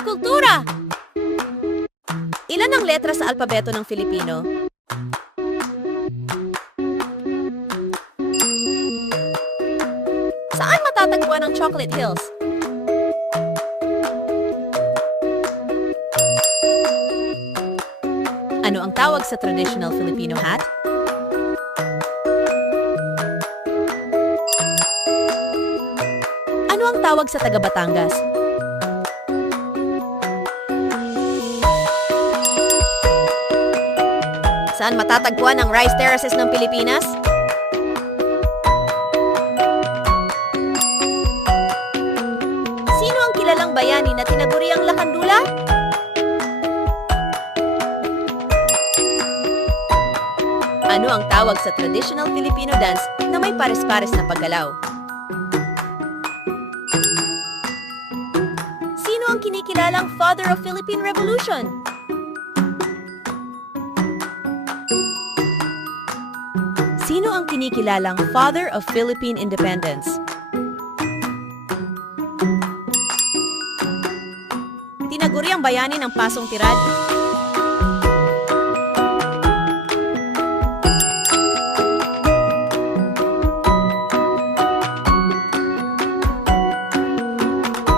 at kultura. Ilan ang letra sa alpabeto ng Filipino? Saan matatagpuan ang Chocolate Hills? Ano ang tawag sa traditional Filipino hat? Ano ang tawag sa taga Batangas? Saan matatagpuan ang rice terraces ng Pilipinas? Sino ang kilalang bayani na tinaguriang Lakandula? Ano ang tawag sa traditional Filipino dance na may pares-pares na paggalaw? Sino ang kinikilalang Father of Philippine Revolution? Sino ang kinikilalang Father of Philippine Independence? Tinaguri ang bayani ng Pasong Tirad